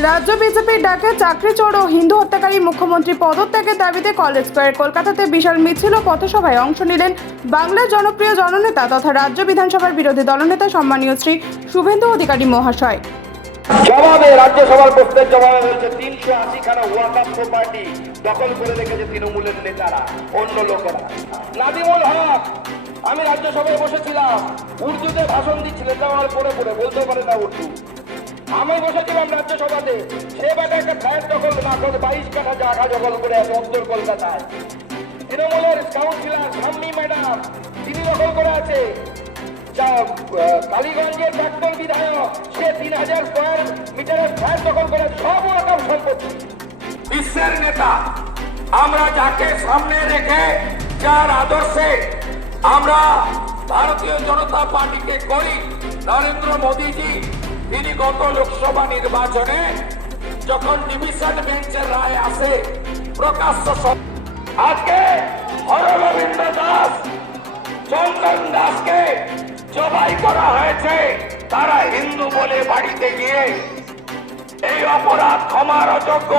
রাজ্য বিজেপির ডাকে চাকরি চোর ও হিন্দু হত্যাকারী মুখ্যমন্ত্রী পদত্যাগের দাবিতে কলেজ স্কয়ার কলকাতাতে বিশাল মিছিল ও পথসভায় অংশ নিলেন বাংলার জনপ্রিয় জননেতা তথা রাজ্য বিধানসভার বিরোধী দলনেতা সম্মানীয় শ্রী শুভেন্দু অধিকারী মহাশয়। জবাবে রাজ্যসভার প্রশ্নের জবাবে বলছে 380 খানা ওয়াকফ প্রপার্টি দখল করে রেখেছে তৃণমূলের নেতারা, অন্য লোকেরা। নাদিমুল হক, আমি রাজ্যসভায় বসেছিলাম, উর্দুতে ভাষণ দিচ্ছিলেন, আমার পড়ে পড়ে বলতে পারে না উর্দু। আমি বসেছিলাম রাজ্যসভাতে, সে বেটা একটা ফ্ল্যাট দখল না করে 22 কাঠা জায়গা দখল করে আছে উত্তর কলকাতায়। তৃণমূলের কাউন্সিলর শাম্মী ম্যাডাম, তিনি দখল করে আছে। কালীগঞ্জের প্রাক্তন বিধায়ক, সে 3000 স্কয়ার মিটারের ফ্ল্যাট দখল করে, সব রকম সম্পত্তি। বিশ্বের নেতা, আমরা যাকে সামনে রেখে, যার আদর্শে আমরা ভারতীয় জনতা পার্টিকে করি, নরেন্দ্র মোদীজি, তিনি গত লোকসভা নির্বাচনে যখন ডিভিশন বেঞ্চের রায় আসে প্রকাশ্য, আজকে হরগোবিন্দ দাস, চন্দন দাসকে জবাই করা হয়েছে, তারা হিন্দু বলে বাড়িতে গিয়ে। এই অপরাধ ক্ষমার অযোগ্য,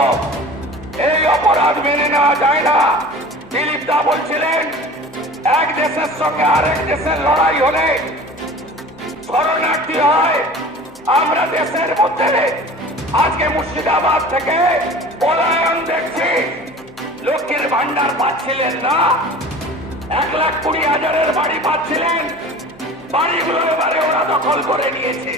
এই অপরাধ মেনে নেওয়া যায় না। দিলীপ দা বলছিলেন, এক দেশের সঙ্গে আরেক দেশের লড়াই হলে শরণার্থী হয়। আমরা দেশের মধ্যে আজকে মুর্শিদাবাদ থেকে পলায়ন দেখছি। লক্ষ্মীর ভান্ডার পাচ্ছিলেন না, 1,20,000 বাড়ি পাচ্ছিলেন, বাড়িগুলো এবারে ওরা দখল করে নিয়েছে।